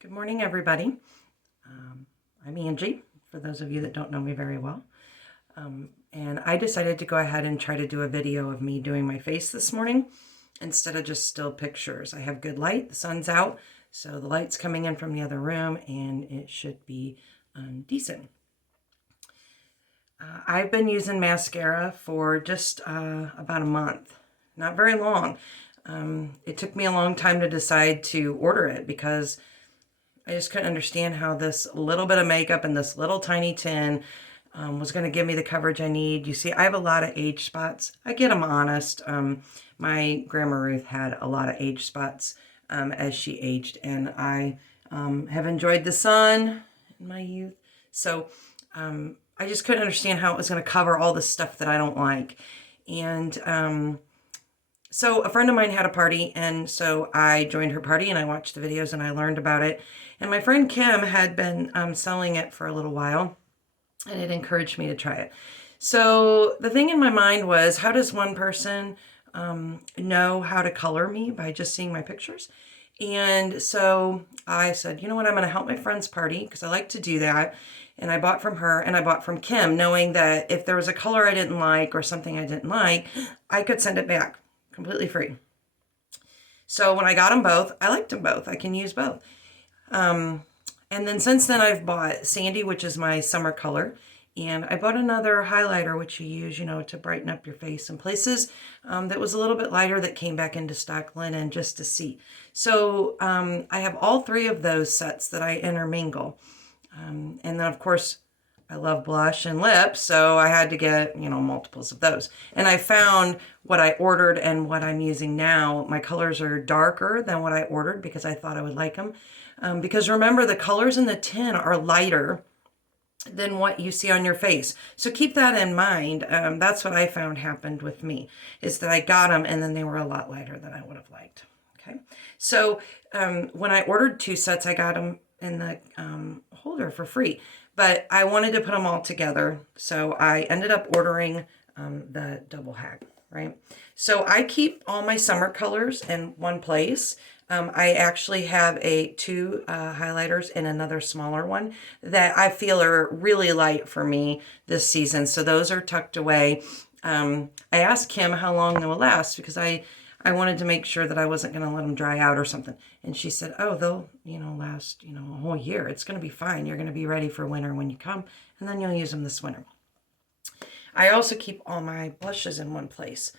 Good morning, everybody. I'm Angie, for those of you that don't know me very well. And I decided to go ahead and try to do a video of me doing my face this morning instead of just still pictures. I have good light, the sun's out, so the light's coming in from the other room and it should be decent. I've been using mascara for just about a month, not very long. It took me a long time to decide to order it because I just couldn't understand how this little bit of makeup in this little tiny tin was going to give me the coverage I need. You see, I have a lot of age spots. I get them honest. My Grandma Ruth had a lot of age spots as she aged, and I have enjoyed the sun in my youth. So I just couldn't understand how it was going to cover all the stuff that I don't like. And so a friend of mine had a party, and so I joined her party and I watched the videos and I learned about it. And my friend Kim had been selling it for a little while, and it encouraged me to try it. So the thing in my mind was, how does one person know how to color me by just seeing my pictures? And so I said, you know what, I'm going to help my friend's party because I like to do that. And I bought from her and I bought from Kim, knowing that if there was a color I didn't like or something I didn't like, I could send it back completely free. So when I got them both, I liked them both. I can use both. And then since then I've bought Sandy, which is my summer color. And I bought another highlighter, which you use, to brighten up your face in places that was a little bit lighter that came back into stock, Linen, just to see. So I have all three of those sets that I intermingle. And then, of course, I love blush and lips, so I had to get, multiples of those. And I found what I ordered and what I'm using now, my colors are darker than what I ordered because I thought I would like them. Because remember, the colors in the tin are lighter than what you see on your face. So keep that in mind. That's what I found happened with me, is that I got them and then they were a lot lighter than I would have liked. Okay. So when I ordered 2 sets, I got them in the holder for free, but I wanted to put them all together. So I ended up ordering the double hack, right? So I keep all my summer colors in one place. I actually have 2 highlighters and another smaller one that I feel are really light for me this season. So those are tucked away. I asked Kim how long they will last because I wanted to make sure that I wasn't going to let them dry out or something. And she said, oh, they'll, last, a whole year. It's going to be fine. You're going to be ready for winter when you come, and then you'll use them this winter. I also keep all my blushes in one place.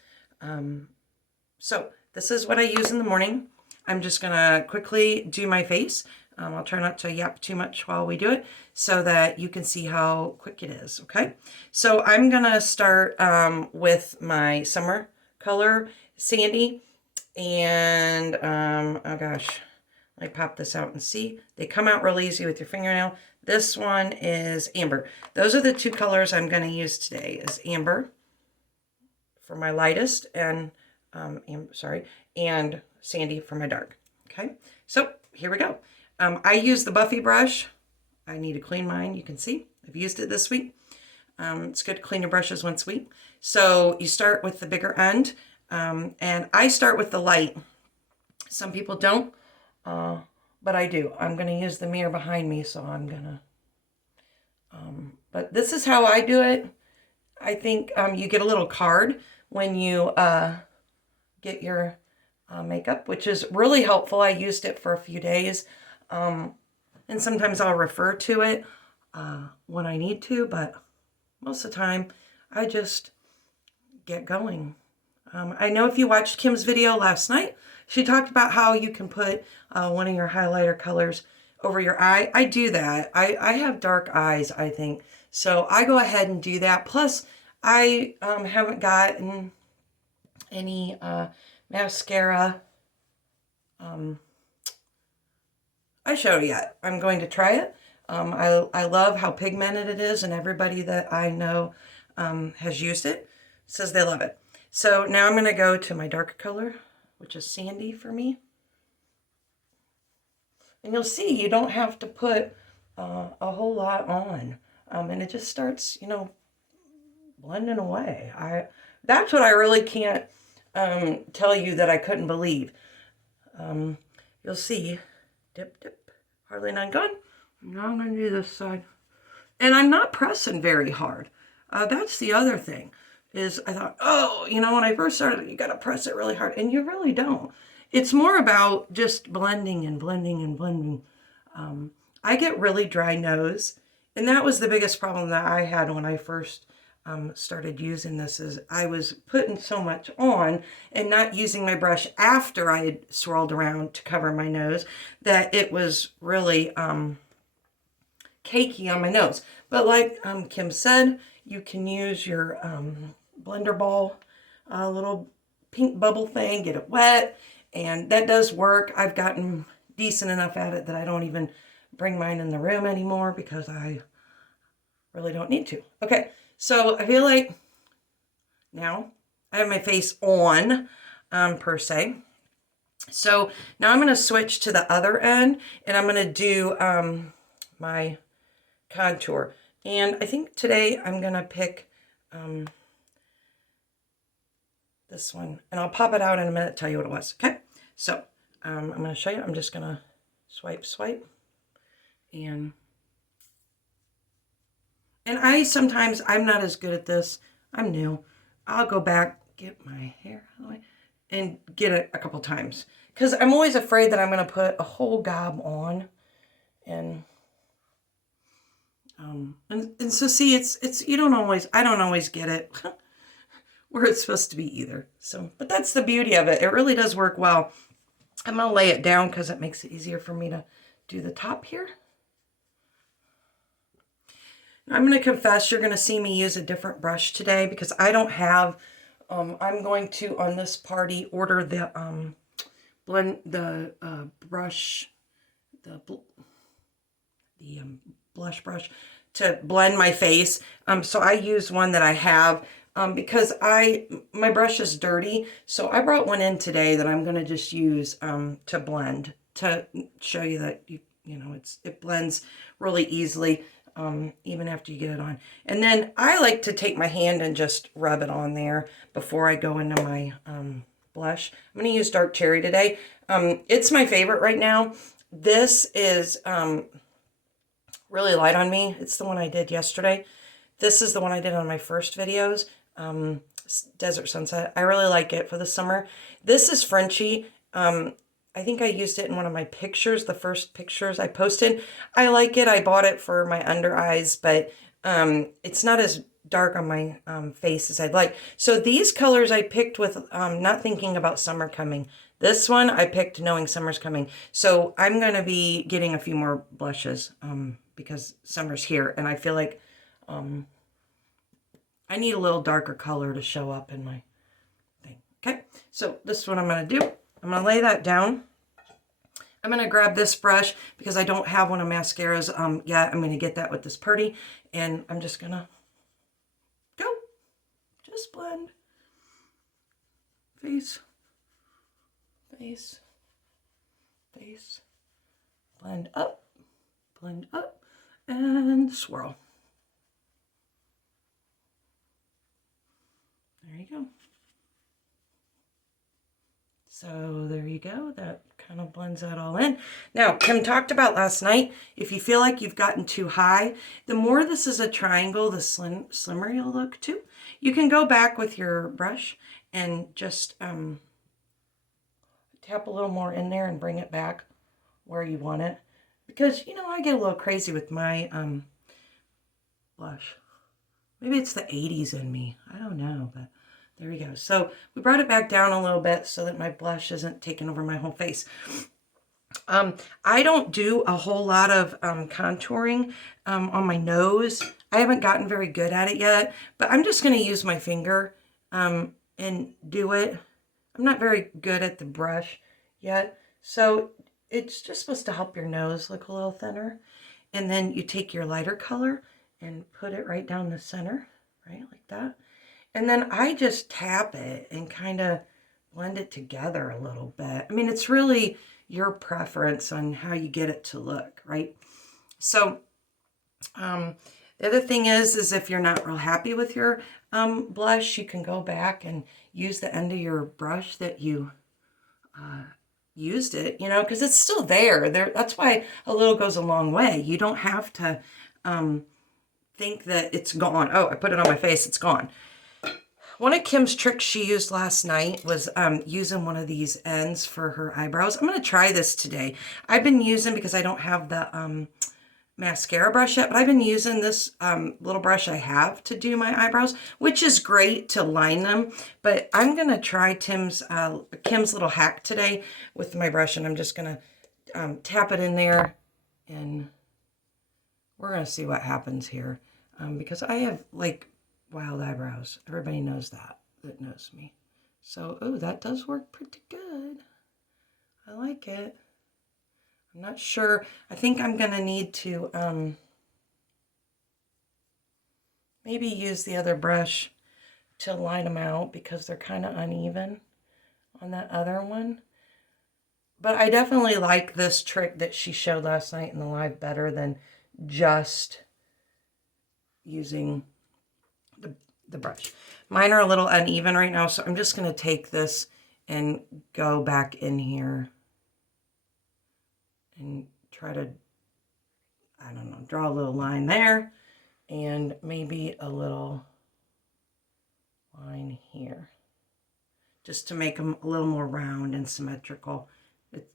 So this is what I use in the morning. I'm just going to quickly do my face. I'll try not to yap too much while we do it so that you can see how quick it is, okay? So I'm going to start with my summer color, Sandy, and oh gosh, let me pop this out and see. They come out real easy with your fingernail. This one is Amber. Those are the 2 colors I'm going to use today, is Amber for my lightest and and Sandy for my dark. Okay, so here we go. I use the Buffy brush. I need to clean mine. You can see I've used it this week. It's good to clean your brushes once a week. So you start with the bigger end, and I start with the light. Some people don't, but I do. I'm going to use the mirror behind me, so I'm going to, but this is how I do it. I think you get a little card when you get your makeup, which is really helpful. I used it for a few days, and sometimes I'll refer to it when I need to, but most of the time I just get going. I know if you watched Kim's video last night, she talked about how you can put one of your highlighter colors over your eye. I do that. I have dark eyes, I think, so I go ahead and do that. Plus, I haven't gotten any mascara eyeshadow yet. I'm going to try it. I love how pigmented it is, and everybody that I know has used it says they love it. So now I'm going to go to my dark color, which is Sandy for me. And you'll see you don't have to put a whole lot on. And it just starts, blending away. That's what I really can't tell you that I couldn't believe. You'll see, dip, dip, hardly none gone. Now I'm going to do this side. And I'm not pressing very hard. That's the other thing, is I thought, oh, you know, when I first started, you got to press it really hard. And you really don't. It's more about just blending and blending and blending. I get really dry nose. And that was the biggest problem that I had when I first started using this, is I was putting so much on and not using my brush after I had swirled around to cover my nose, that it was really cakey on my nose. But like Kim said, you can use your blender ball, little pink bubble thing, get it wet, and that does work. I've gotten decent enough at it that I don't even bring mine in the room anymore because I really don't need to. Okay, so I feel like now I have my face on, per se. So now I'm going to switch to the other end, and I'm going to do my contour. And I think today I'm going to pick this one, and I'll pop it out in a minute, tell you what it was. Okay, so I'm going to show you. I'm just going to swipe, and I sometimes, I'm not as good at this. I'm new. I'll go back, get my hair out of the way, and get it a couple times, because I'm always afraid that I'm going to put a whole gob on, and so see, it's you don't always, I don't always get it where it's supposed to be either. So, but that's the beauty of it. It really does work well. I'm going to lay it down because it makes it easier for me to do the top here. Now, I'm going to confess, you're going to see me use a different brush today because I don't have, I'm going to, on this party, order the brush, the blush brush to blend my face. So I use one that I have because my brush is dirty. So I brought one in today that I'm going to just use to blend, to show you that you know it blends really easily even after you get it on. And then I like to take my hand and just rub it on there before I go into my blush. I'm going to use Dark Cherry today. It's my favorite right now. This is really light on me. It's the one I did yesterday. This is the one I did on my first videos, Desert Sunset. I really like it for the summer. This is Frenchy. I think I used it in one of my pictures, the first pictures I posted. I like it. I bought it for my under eyes, but it's not as dark on my face as I'd like. So these colors I picked with not thinking about summer coming. This one I picked knowing summer's coming. So I'm going to be getting a few more blushes because summer's here. And I feel like I need a little darker color to show up in my thing. Okay, so this is what I'm going to do. I'm going to lay that down. I'm going to grab this brush because I don't have one of mascaras yet. I'm going to get that with this Purdy. And I'm just going to go. Just blend. Face. Face. Face. Blend up. Blend up. And swirl. There you go. So there you go. That kind of blends that all in. Now, Kim talked about last night, if you feel like you've gotten too high, the more this is a triangle, the slimmer you'll look too. You can go back with your brush and just tap a little more in there and bring it back where you want it. Because, you know, I get a little crazy with my blush. Maybe it's the 80s in me. I don't know, but there we go. So we brought it back down a little bit so that my blush isn't taking over my whole face. I don't do a whole lot of contouring on my nose. I haven't gotten very good at it yet, but I'm just going to use my finger and do it. I'm not very good at the brush yet, so it's just supposed to help your nose look a little thinner. And then you take your lighter color and put it right down the center, right, like that. And then I just tap it and kind of blend it together a little bit. I mean, it's really your preference on how you get it to look, right? So the other thing is if you're not real happy with your blush, you can go back and use the end of your brush that you used it, you know, because it's still there. That's why a little goes a long way. You don't have to think that it's gone. Oh, I put it on my face, it's gone. One of Kim's tricks she used last night was using one of these ends for her eyebrows. I'm going to try this today. I've been using, because I don't have the mascara brush yet, but I've been using this little brush I have to do my eyebrows, which is great to line them. But I'm going to try Kim's little hack today with my brush, and I'm just going to tap it in there, and we're going to see what happens here. Because I have like wild eyebrows. Everybody knows that knows me. So, oh, that does work pretty good. I like it. I'm not sure. I think I'm going to need to maybe use the other brush to line them out, because they're kind of uneven on that other one. But I definitely like this trick that she showed last night in the live better than just using the brush. Mine are a little uneven right now, so I'm just going to take this and go back in here and try to, I don't know, draw a little line there, and maybe a little line here, just to make them a little more round and symmetrical.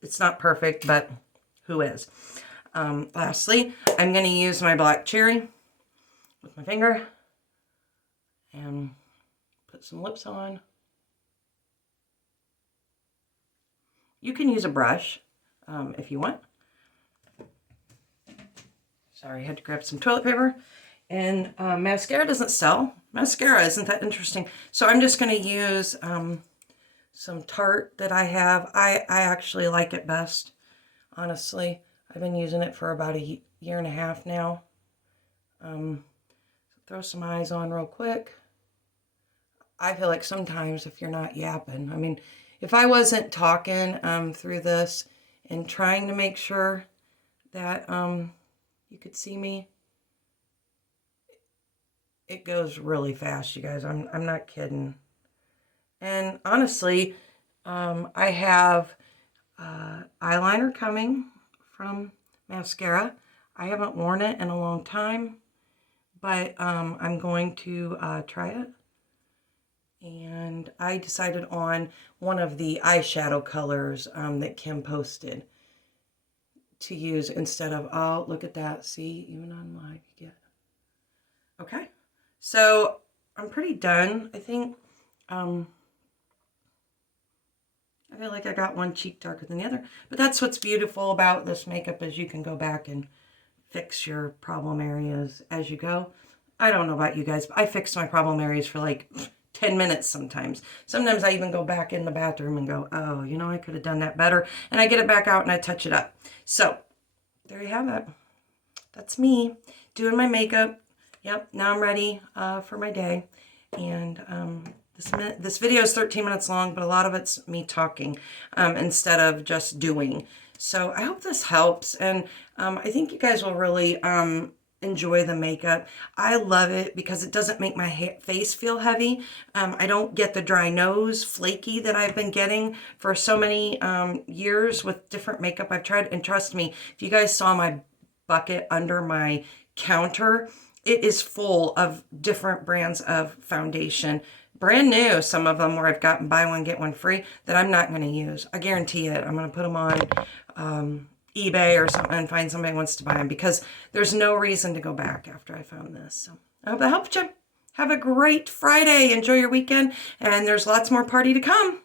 It's not perfect, but who is? Lastly, I'm going to use my black cherry with my finger and put some lips on. You can use a brush if you want. Sorry, I had to grab some toilet paper. And mascara doesn't sell. Mascara isn't that interesting. So I'm just going to use some Tarte that I have. I actually like it best, honestly. I've been using it for about a year and a half now. Throw some eyes on real quick. I feel like sometimes if you're not yapping, I mean, if I wasn't talking through this and trying to make sure that you could see me, it goes really fast, you guys. I'm not kidding. And honestly, I have eyeliner coming from mascara. I haven't worn it in a long time, but I'm going to try it. And I decided on one of the eyeshadow colors that Kim posted to use instead of, oh, look at that. See, even on live you get. Okay, so I'm pretty done, I think. I feel like I got one cheek darker than the other, but that's what's beautiful about this makeup, is you can go back and fix your problem areas as you go. I don't know about you guys, but I fix my problem areas for like 10 minutes sometimes. Sometimes I even go back in the bathroom and go, oh, you know, I could have done that better. And I get it back out and I touch it up. So there you have it. That's me doing my makeup. Yep, now I'm ready for my day. And this video is 13 minutes long, but a lot of it's me talking instead of just doing. So I hope this helps. And I think you guys will really enjoy the makeup. I love it because it doesn't make my face feel heavy. I don't get the dry nose, flaky that I've been getting for so many years with different makeup I've tried. And trust me, if you guys saw my bucket under my counter, it is full of different brands of foundation. Brand new, some of them, where I've gotten buy one, get one free, that I'm not going to use. I guarantee it. I'm going to put them on eBay or something and find somebody who wants to buy them, because there's no reason to go back after I found this. So I hope that helped you. Have a great Friday. Enjoy your weekend. And there's lots more party to come.